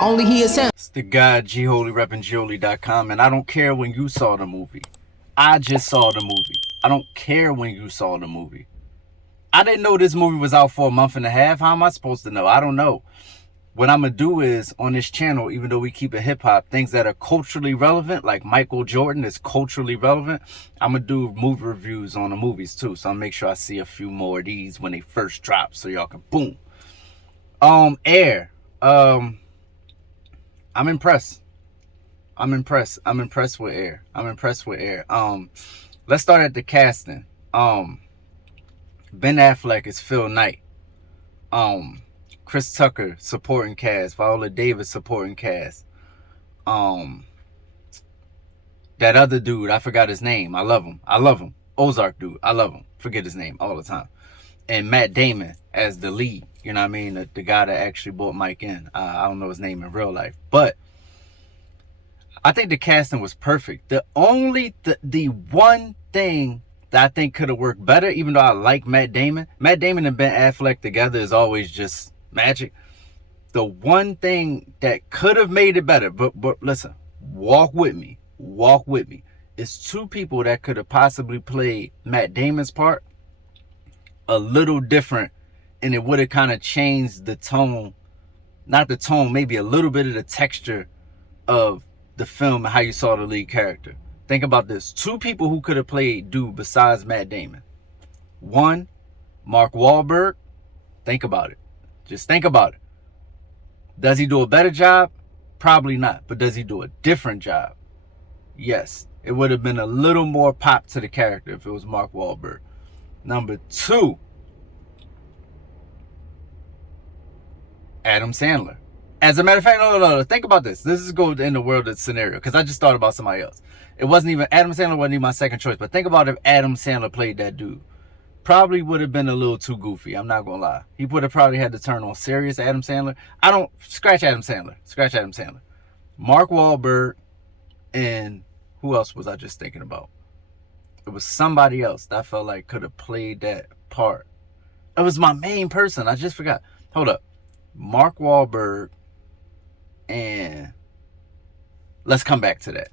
Only he is him. It's the guy Gholy repping Gholy.com, and I don't care when you saw the movie. I just saw the movie. I don't care when you saw the movie. I didn't know this movie was out for a month and a half. How am I supposed to know? I don't know. What I'm going to do is, on this channel, even though we keep it hip-hop, things that are culturally relevant, like Michael Jordan is culturally relevant, I'm going to do movie reviews on the movies, too. So I'll make sure I see a few more of these when they first drop, so y'all can boom. Air. I'm impressed. I'm impressed with Air. Let's start at the casting. Ben Affleck is Phil Knight. Chris Tucker, supporting cast. Viola Davis, supporting cast. That other dude, I forgot his name. I love him. Ozark dude, I love him. Forget his name all the time. And Matt Damon as the lead. You know what I mean? The guy that actually brought Mike in. I don't know his name in real life. But I think the casting was perfect. The one thing that I think could have worked better, even though I like Matt Damon and Ben Affleck together is always just magic. The one thing that could have made it better, but listen, walk with me, is two people that could have possibly played Matt Damon's part a little different, and it would have kind of changed the tone, not the tone, maybe a little bit of the texture of the film and how you saw the lead character. Think about this. Two people who could have played dude besides Matt Damon. One, Mark Wahlberg. Think about it. Just think about it. Does he do a better job? Probably not. But does he do a different job? Yes. It would have been a little more pop to the character if it was Mark Wahlberg. Number two, Adam Sandler. As a matter of fact, no. Think about this. This is go in the world of scenario, because I just thought about somebody else. It wasn't even, Adam Sandler wasn't even my second choice, but think about if Adam Sandler played that dude. Probably would have been a little too goofy. I'm not going to lie. He would have probably had to turn on serious Adam Sandler. Scratch Adam Sandler. Mark Wahlberg, and who else was I just thinking about? It was somebody else that I felt like could have played that part. It was my main person. I just forgot. Hold up. Mark Wahlberg, and let's come back to that.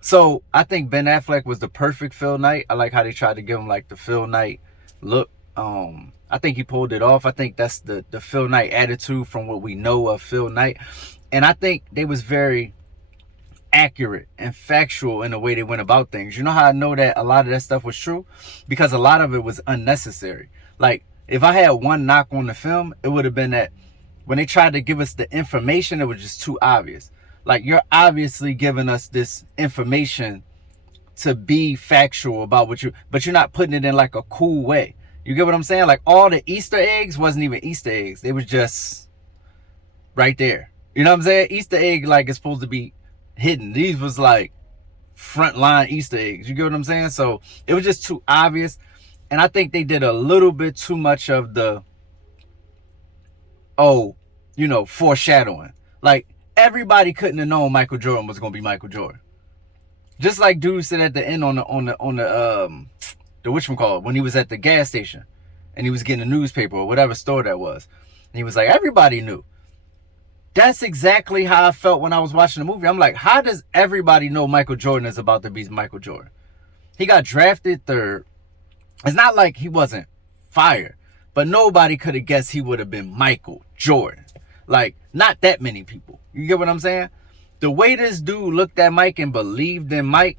So I think Ben Affleck was the perfect Phil Knight. I like how they tried to give him like the Phil Knight look. I think he pulled it off. I think that's the Phil Knight attitude from what we know of Phil Knight. And I think they was very accurate and factual in the way they went about things. You know how I know that a lot of that stuff was true? Because a lot of it was unnecessary. Like, if I had one knock on the film, it would have been that when they tried to give us the information, it was just too obvious. Like, you're obviously giving us this information to be factual about but you're not putting it in like a cool way. You get what I'm saying? Like, all the Easter eggs wasn't even Easter eggs. They was just right there. You know what I'm saying? Easter egg, like, it's supposed to be hidden. These was like frontline Easter eggs. You get what I'm saying? So it was just too obvious. And I think they did a little bit too much of the, foreshadowing. Like, everybody couldn't have known Michael Jordan was gonna be Michael Jordan. Just like dude said at the end on the whatchamacallit, when he was at the gas station and he was getting a newspaper or whatever store that was. And he was like, everybody knew. That's exactly how I felt when I was watching the movie. I'm like, how does everybody know Michael Jordan is about to be Michael Jordan? He got drafted third. It's not like he wasn't fired, but nobody could have guessed he would have been Michael Jordan. Like, not that many people. You get what I'm saying? The way this dude looked at Mike and believed in Mike,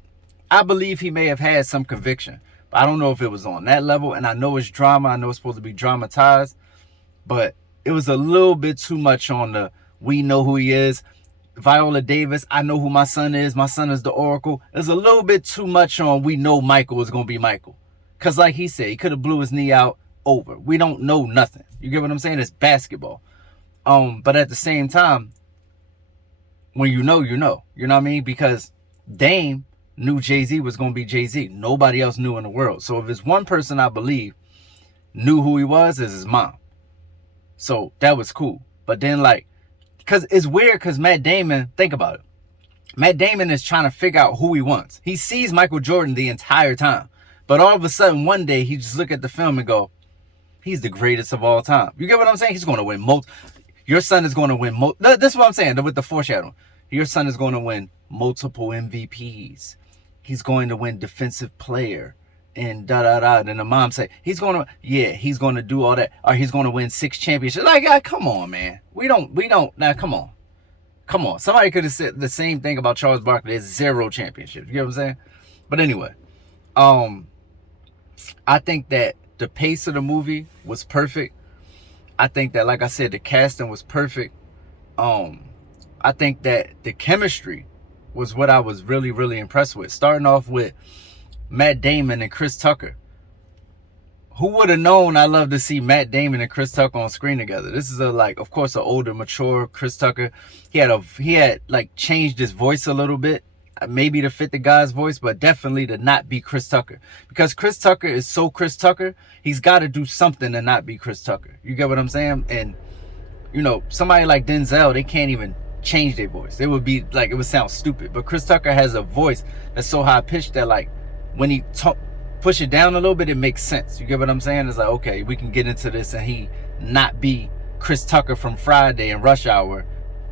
I believe he may have had some conviction. But I don't know if it was on that level. And I know it's drama. I know it's supposed to be dramatized. But it was a little bit too much on the, we know who he is. Viola Davis, I know who my son is. My son is the Oracle. There's a little bit too much on we know Michael is going to be Michael. Because like he said, he could have blew his knee out over. We don't know nothing. You get what I'm saying? It's basketball. But at the same time, when you know, you know. You know what I mean? Because Dame knew Jay-Z was going to be Jay-Z. Nobody else knew in the world. So if it's one person I believe knew who he was, is his mom. So that was cool. But then, like, because it's weird because Matt Damon, think about it. Matt Damon is trying to figure out who he wants. He sees Michael Jordan the entire time. But all of a sudden, one day, he just look at the film and go, he's the greatest of all time. You get what I'm saying? He's going to win Your son is going to win. This is what I'm saying with the foreshadowing. Your son is going to win multiple MVPs. He's going to win defensive player and da da da. And the mom say he's going to do all that, or he's going to win 6 championships. Like, come on, man. We don't. Now, come on. Somebody could have said the same thing about Charles Barkley. There's 0 championships. You know what I'm saying? But anyway, I think that the pace of the movie was perfect. I think that, like I said, the casting was perfect. I think that the chemistry was what I was really, really impressed with. Starting off with Matt Damon and Chris Tucker. Who would have known I love to see Matt Damon and Chris Tucker on screen together? This is of course, an older, mature Chris Tucker. He had like changed his voice a little bit, maybe to fit the guy's voice, but definitely to not be Chris Tucker. Because Chris Tucker is so Chris Tucker, he's got to do something to not be Chris Tucker. You get what I'm saying? And, you know, somebody like Denzel, they can't even change their voice. It would sound stupid. But Chris Tucker has a voice that's so high pitched that, like, when he push it down a little bit, it makes sense. You get what I'm saying? It's like, okay, we can get into this and he not be Chris Tucker from Friday and Rush Hour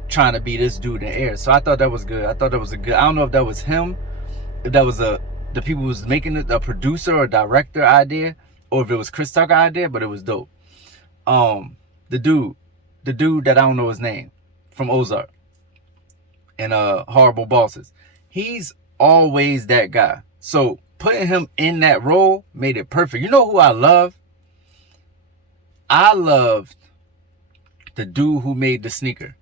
trying to be this dude in air. So I thought that was good. I don't know if that was him, if that was the people who was making it, a producer or director idea, or if it was Chris Tucker idea, but it was dope. The dude that I don't know his name from Ozark and Horrible Bosses, he's always that guy. So putting him in that role made it perfect. You know who I love? I loved the dude who made the sneaker.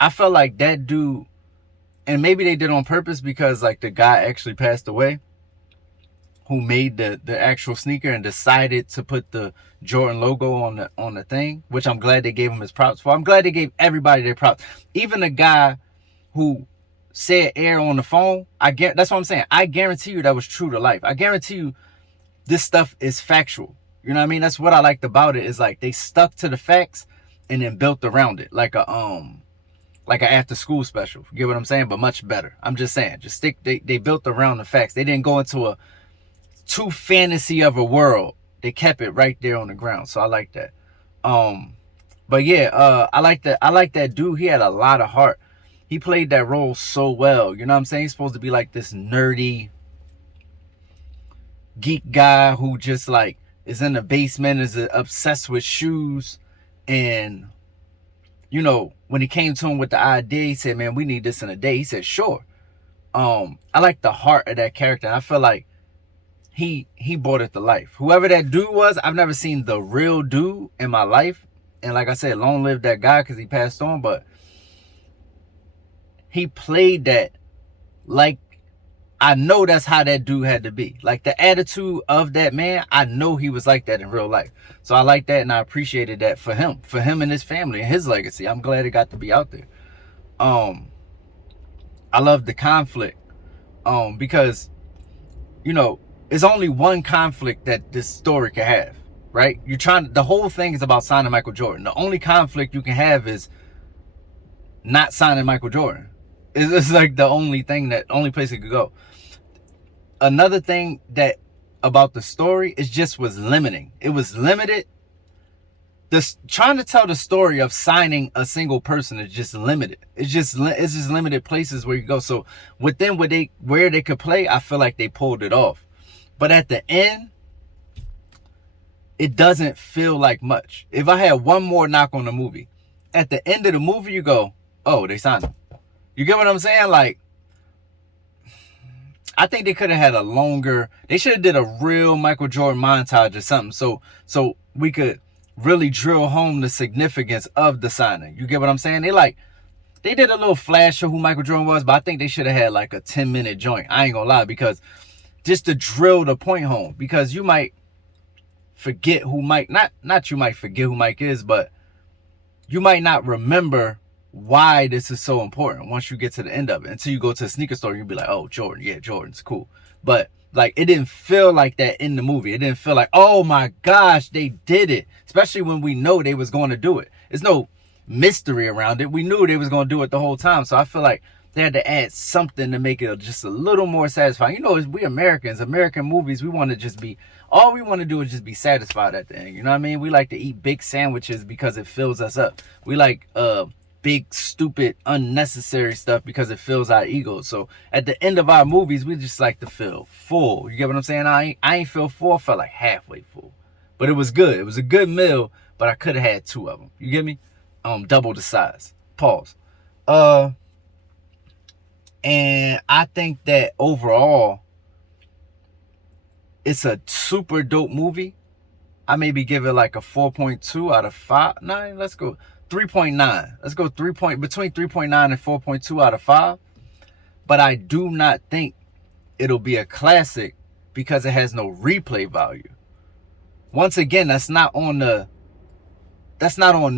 I felt like that dude, and maybe they did on purpose because like the guy actually passed away who made the actual sneaker and decided to put the Jordan logo on the thing, which I'm glad they gave him his props for. I'm glad they gave everybody their props. Even the guy who said air on the phone, that's what I'm saying. I guarantee you that was true to life. I guarantee you this stuff is factual. You know what I mean? That's what I liked about it, is like they stuck to the facts and then built around it like an after school special. You get what I'm saying? But much better. I'm just saying, they built around the facts. They didn't go into a too fantasy of a world. They kept it right there on the ground. So I like that. But yeah, I like that dude. He had a lot of heart. He played that role so well. You know what I'm saying? He's supposed to be like this nerdy geek guy who just like is in the basement, is obsessed with shoes. And, you know, when he came to him with the idea, he said, man, we need this in a day. He said, sure. I like the heart of that character. I feel like he brought it to life. Whoever that dude was, I've never seen the real dude in my life. And like I said, long live that guy because he passed on. But he played that like, I know that's how that dude had to be. Like the attitude of that man, I know he was like that in real life. So I like that and I appreciated that for him and his family and his legacy. I'm glad it got to be out there. I love the conflict. Because, you know, it's only one conflict that this story can have, right? The whole thing is about signing Michael Jordan. The only conflict you can have is not signing Michael Jordan. It's like the only place it could go. Another thing that about the story was limiting. It was limited. Trying to tell the story of signing a single person is just limited. It's just limited places where you go. So within where they could play, I feel like they pulled it off. But at the end, it doesn't feel like much. If I had one more knock on the movie, at the end of the movie, you go, oh, they signed him. You get what I'm saying? Like, I think they could have had they should have did a real Michael Jordan montage or something. So we could really drill home the significance of the signing. You get what I'm saying? They did a little flash of who Michael Jordan was, but I think they should have had like a 10-minute joint. I ain't gonna lie, because just to drill the point home, because you might forget who Mike, not you might forget who Mike is, but you might not remember why this is so important once you get to the end of it. Until you go to a sneaker store, you'll be like, oh, Jordan, yeah, Jordan's cool. But like, it didn't feel like that in the movie. It didn't feel like, oh my gosh, they did it. Especially when we know they was going to do it. There's no mystery around it. We knew they was going to do it the whole time. So I feel like They had to add something to make it just a little more satisfying. You know, we Americans, American movies, we want to just be, all we want to do is just be satisfied at the end. You know what I mean? We like to eat big sandwiches because it fills us up. We like big, stupid, unnecessary stuff because it fills our egos. So at the end of our movies, we just like to feel full. You get what I'm saying? I ain't feel full. I felt like halfway full. But it was good. It was a good meal, but I could have had 2 of them. You get me? Double the size. Pause. And I think that overall, it's a super dope movie. I maybe give it like a 4.2 out of 5. No, let's go 3.9. Let's go between 3.9 and 4.2 out of 5. But I do not think it'll be a classic because it has no replay value. Once again, that's not on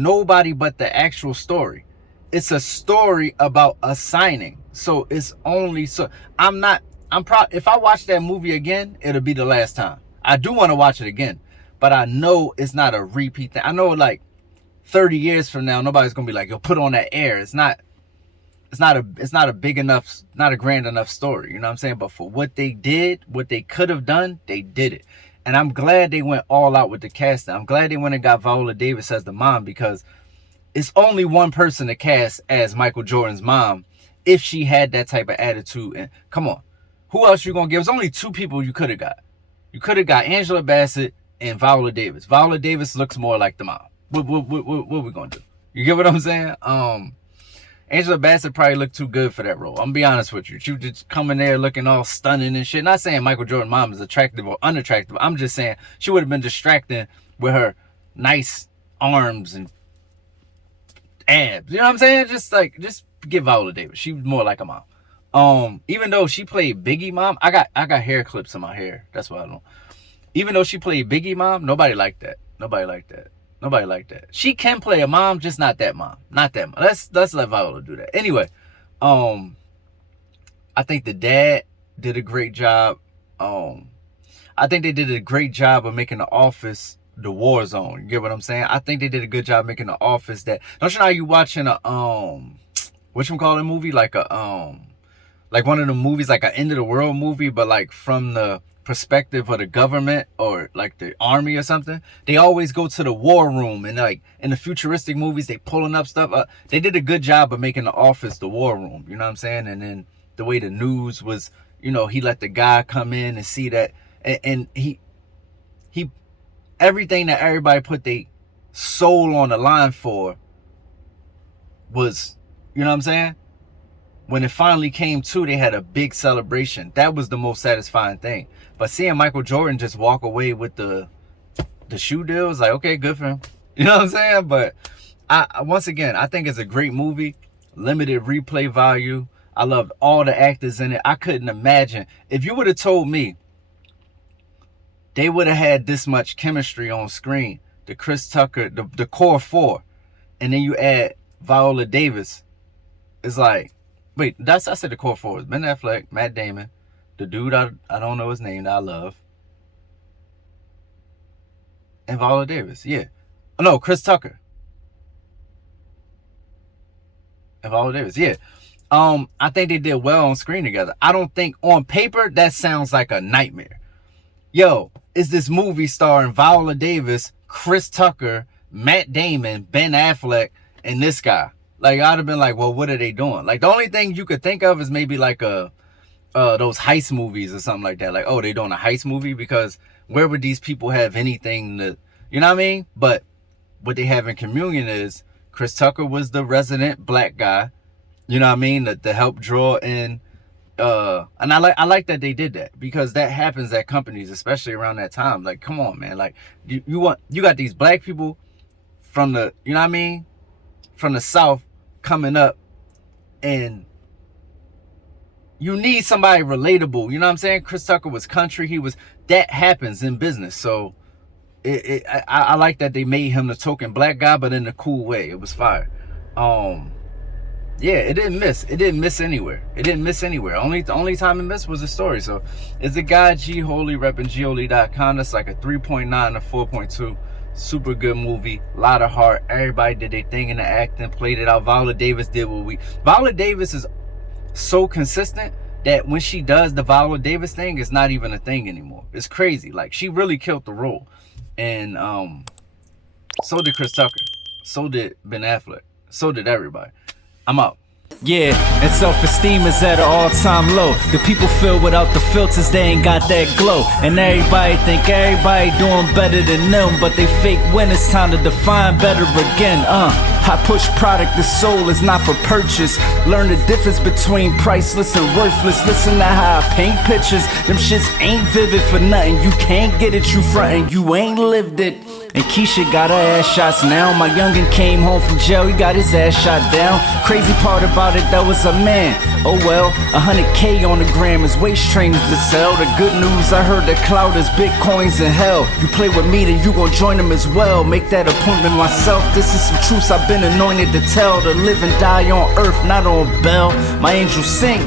nobody but the actual story. It's a story about a signing. So it's only so if I watch that movie again, it'll be the last time. I do want to watch it again, but I know it's not a repeat thing. I know like 30 years from now, nobody's gonna be like, yo, put on that air. It's not a big enough, not a grand enough story. You know what I'm saying? But for what they did, what they could have done, they did it. And I'm glad they went all out with the casting. I'm glad they went and got Viola Davis as the mom, because it's only one person to cast as Michael Jordan's mom if she had that type of attitude. And come on, who else you gonna give? There's only 2 people you could have got. You could have got Angela Bassett and Viola Davis. Viola Davis looks more like the mom. What we gonna do? You get what I'm saying? Angela Bassett probably looked too good for that role. I'm gonna be honest with you. She just coming there looking all stunning and shit. Not saying Michael Jordan's mom is attractive or unattractive. I'm just saying she would have been distracting with her nice arms and abs. You know what I'm saying? Just give Viola Davis. She was more like a mom. Even though she played Biggie mom, I got hair clips in my hair. That's why I don't. Even though she played Biggie mom, nobody liked that. She can play a mom, just not that mom. Not that mom. Let's let Viola do that. Anyway, I think the dad did a great job. I think they did a great job of making The Office the war zone. You get what I'm saying? I think they did a good job making The Office that. Don't you know how you watching a whatchamacallit movie, like a like one of the movies, like an end of the world movie, but like from the perspective of the government or like the army or something. They always go to the war room, and like in the futuristic movies, they pulling up stuff. They did a good job of making The Office the war room. You know what I'm saying? And then the way the news was, you know, he let the guy come in and see that, and he everything that everybody put their soul on the line for was, you know what I'm saying? When it finally came to, they had a big celebration. That was the most satisfying thing. But seeing Michael Jordan just walk away with the shoe deal was like, okay, good for him. You know what I'm saying? But once again, I think it's a great movie. Limited replay value. I loved all the actors in it. I couldn't imagine. If you would have told me they would have had this much chemistry on screen, the Chris Tucker, the core 4, and then you add Viola Davis, it's like, wait, I said the core 4 is Ben Affleck, Matt Damon, the dude I don't know his name that I love, and Viola Davis. Yeah. Oh, no, Chris Tucker. And Viola Davis. Yeah. I think they did well on screen together. I don't think on paper that sounds like a nightmare. Yo, is this movie starring Viola Davis, Chris Tucker, Matt Damon, Ben Affleck, and this guy? Like, I'd have been like, well, what are they doing? Like, the only thing you could think of is maybe like those heist movies or something like that. Like, oh, they doing a heist movie? Because where would these people have anything to, you know what I mean? But what they have in communion is Chris Tucker was the resident black guy, you know what I mean? To help draw in, and I like that they did that, because that happens at companies, especially around that time. Like, come on, man. Like, you got these black people from the, you know what I mean, from the South coming up, and you need somebody relatable. You know what I'm saying? Chris Tucker was country. That happens in business. So I like that they made him the token black guy, but in a cool way. It was fire. Yeah, it didn't miss anywhere. The only time it missed was the story. So it's a guy, G Holy, repping gholy.com. That's like a 3.9 to 4.2. Super good movie. A lot of heart. Everybody did their thing in the acting, played it out. Viola Davis did Viola Davis is so consistent that when she does the Viola Davis thing, it's not even a thing anymore. It's crazy. Like, she really killed the role. And so did Chris Tucker. So did Ben Affleck. So did everybody. I'm out. Yeah, and self-esteem is at an all-time low. The people feel without the filters, they ain't got that glow. And everybody think everybody doing better than them, but they fake when it's time to define better again. I push product, the soul is not for purchase. Learn the difference between priceless and worthless. Listen to how I paint pictures. Them shits ain't vivid for nothing. You can't get it, you frontin', you ain't lived it. And Keisha got her ass shots now. My youngin' came home from jail, he got his ass shot down. Crazy part about it, that was a man. Oh well, 100K on the gram is waist trainers to sell. The good news, I heard that cloud is bitcoins in hell. You play with me, then you gon' join them as well. Make that appointment myself, this is some truths I've been anointed to tell. To live and die on earth, not on Bell. My angels sing.